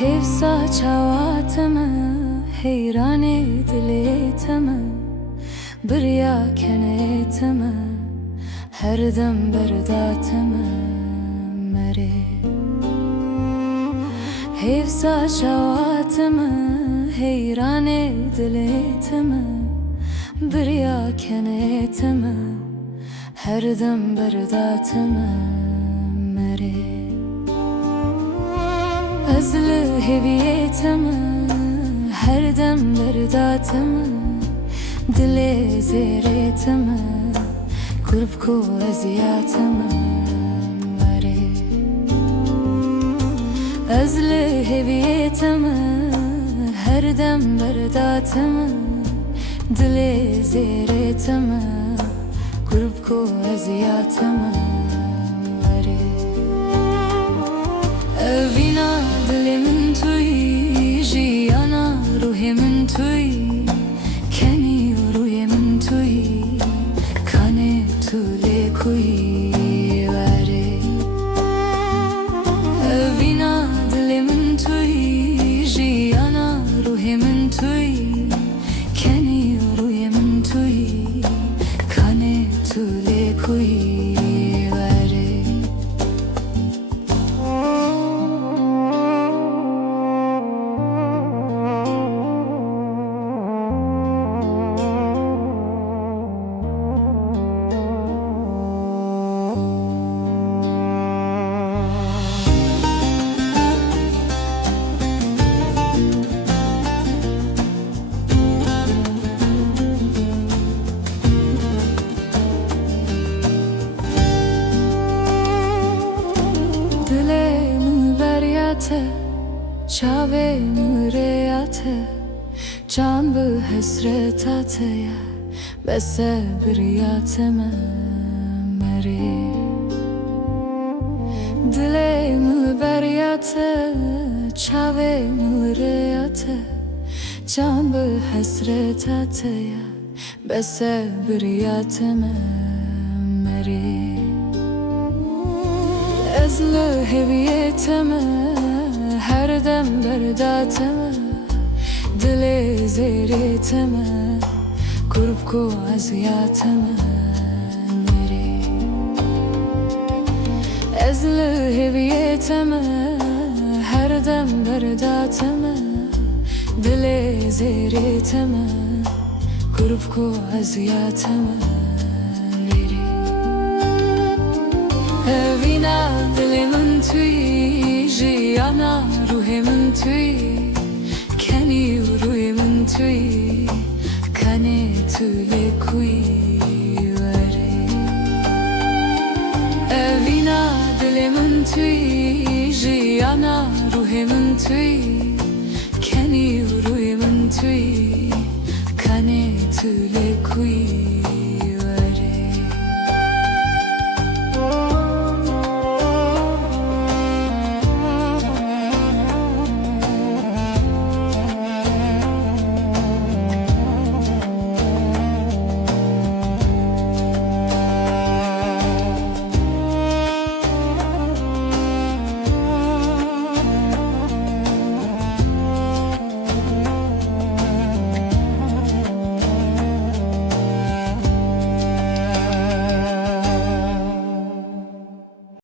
حفظا çavatımı, heyran diletimi, birya kenetimi, her dem berdatimi mere. Hifza çavatımı, heyran diletimi, birya kenetimi, her dem berdatimi mere. Azlı heviyetimi, her dem berdatimi, dile zeretimi, kurb ko eziyatimi mere. Azlı heviyetimi, her dem berdatimi, dile zeretimi, kurb ko eziyatimi mere. Evina dilimin tuy, jiyana ruhimin tuy, keni ruhimin tuy, kane tule kuy vare. Evina dilimin tuy, jiyana ruhimin tuy, keni ruhimin tuy, kane tule kuy vare. Çave müreyate, can bu hesretate ya, bese biriyateme meri. Dile müreyate, çave müreyate, can bu hesretate ya, bese biriyateme meri. Ezle heviyeteme, her dem berdatime, dile zeretime, kurb ko aziyatime mere. Ezle heviyetime, her dem berdatime, dile zeretime, kurb ko aziyatime mere. Evina dilimin tuy, jiyana ruhimin tuy, keni ruhimin tuy, kane tule kuy vare. Evina dilimin tuy, jiyana ruhimin tuy, keni ruhimin tuy, kane tule kuy